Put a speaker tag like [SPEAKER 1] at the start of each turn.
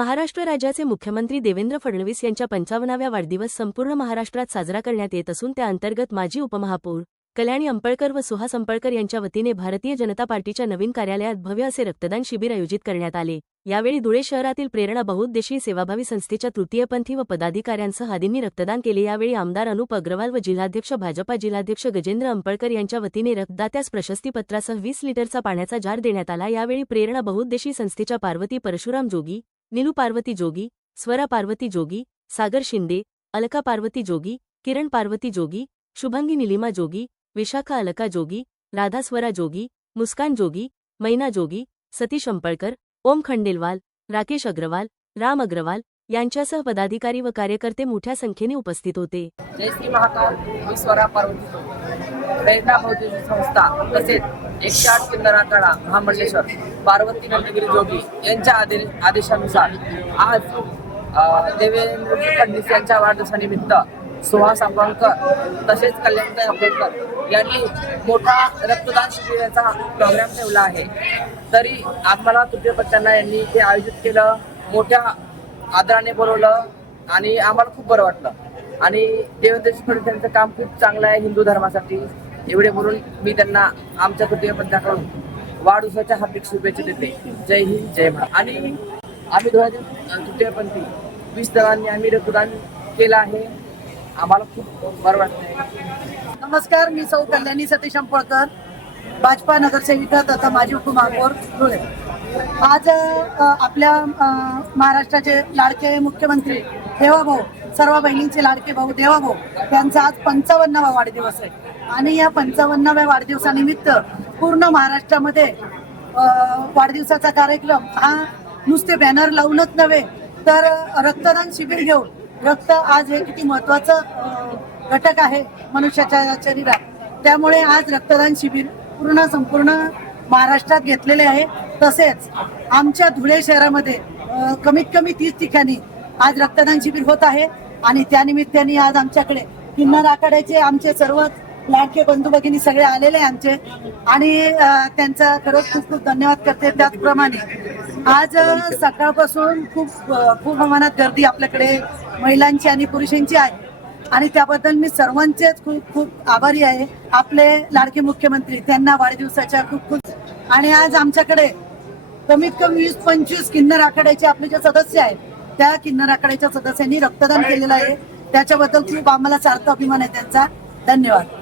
[SPEAKER 1] महाराष्ट्र राज्याचे मुख्यमंत्री देवेंद्र फडणवीस यांच्या पंचावन्नाव्या वाढदिवस संपूर्ण महाराष्ट्रात साजरा करण्यात येत असून त्याअंतर्गत माजी उपमहापौर कल्याणी अंपळकर व सुहास अंपळकर यांच्या वतीने भारतीय जनता पार्टीच्या नवीन कार्यालयात भव्य असे रक्तदान शिबिर आयोजित करण्यात आले. यावेळी धुळे शहरातील प्रेरणा बहुउद्देशीय सेवाभावी संस्थेच्या तृतीयपंथी व पदाधिकाऱ्यांसह आदींनी रक्तदान केले. यावेळी आमदार अनुप अग्रवाल व जिल्हाध्यक्ष भाजपा जिल्हाध्यक्ष गजेंद्र अंपळकर यांच्या वतीने रक्तदात्यास प्रशस्तीपत्रासह वीस लिटरचा पाण्याचा जार देण्यात आला. यावेळी प्रेरणा बहुउद्देशीय संस्थेच्या पार्वती परशुराम जोगी नीलू पार्वती जोगी, स्वरा पार्वती जोगी, सागर शिंदे, अलका पार्वती जोगी, किरण पार्वती जोगी, शुभंगी निलिमा जोगी, विशाखा अलका जोगी राधा स्वरा जोगी, मुस्कान जोगी, मैना जोगी, सतीश अंपळकर, ओम खंडेलवाल, राकेश अग्रवाल, राम अग्रवाल यांच्यासह पदाधिकारी व कार्यकर्ते मोठ्या संख्येने उपस्थित होते.
[SPEAKER 2] जय श्री महाकाल, मी स्वरा पार्वती प्रेरणा बौद्धिक संस्था तसेच एकशे आठ किल्लराकडा महामंडलेश्वर पार्वती नंदगिरी जोगी यांच्या आदेश आदेशानुसार आज देवेंद्र फडणवीस यांच्या वाढदिवसानिमित्त सुहास आंबेडकर तसेच कल्याणताई आंबेडकर यांनी मोठा रक्तदान शिबिराचा प्रोग्राम ठेवला आहे. तरी आम्हाला तृतीयपत्यांना यांनी ते आयोजित केलं मोठ्या आदराने बोलवलं आणि आम्हाला खूप बरं वाटलं. आणि देवेंद्र फडणवीस यांचं काम खूप चांगलं आहे हिंदू धर्मासाठी. एवढे म्हणून मी त्यांना आमच्या तृतीय पंथाकडून वाढदिवसाच्या हार्दिक शुभेच्छा देते. जय हिंद जय भारत. आणि आम्ही धुळ्यातील तृतीयपंथी वीस दरांनी आम्ही रक्तदान केलं आहे. आम्हाला खूप बरं वाटतंय
[SPEAKER 3] नमस्कार मी सौ कल्याणी सतीश अंपळकर भाजपा नगरसेविका तथा माजी उपमहापौर धुळे. आज आपल्या महाराष्ट्राचे लाडके मुख्यमंत्री देवाभाऊ सर्व बहिणींचे लाडके भाऊ देवाभाऊ यांचा आज पंचावन्नावा वाढदिवस आहे. आणि या पंचावन्नाव्या वाढदिवसानिमित्त पूर्ण महाराष्ट्रामध्ये वाढदिवसाचा कार्यक्रम. हा नुसते बॅनर लावूनच नव्हे तर रक्तदान शिबिर घेऊन रक्त आज हे किती महत्वाचं घटक आहे मनुष्याच्या शरीरात. त्यामुळे आज रक्तदान शिबिर पूर्ण संपूर्ण महाराष्ट्रात घेतलेले आहे. तसेच आमच्या धुळे शहरामध्ये कमीत कमी तीस ठिकाणी आज रक्तदान शिबिर होत आहे. आणि त्यानिमित्ताने आज आमच्याकडे किन्नर आखाड्याचे आमचे सर्व लाडके बंधू भगिनी सगळे आलेले आमचे. आणि त्यांचा खरंच खूप खूप धन्यवाद करते. त्याचप्रमाणे आज सकाळपासून खूप खूप प्रमाणात गर्दी आपल्याकडे महिलांची आणि पुरुषांची आहे. आणि त्याबद्दल मी सर्वांचेच खूप खूप आभारी आहे. आपले लाडके मुख्यमंत्री त्यांना वाढदिवसाच्या खूप खूप आणि आज आमच्याकडे कमीत कमी वीस पंचवीस किन्नर आखाड्याचे आपले जे सदस्य आहेत त्या किन्नर आखाड्याच्या सदस्यांनी रक्तदान केलेलं आहे. त्याच्याबद्दल खूप आम्हाला सार्थ अभिमान आहे त्यांचा. धन्यवाद.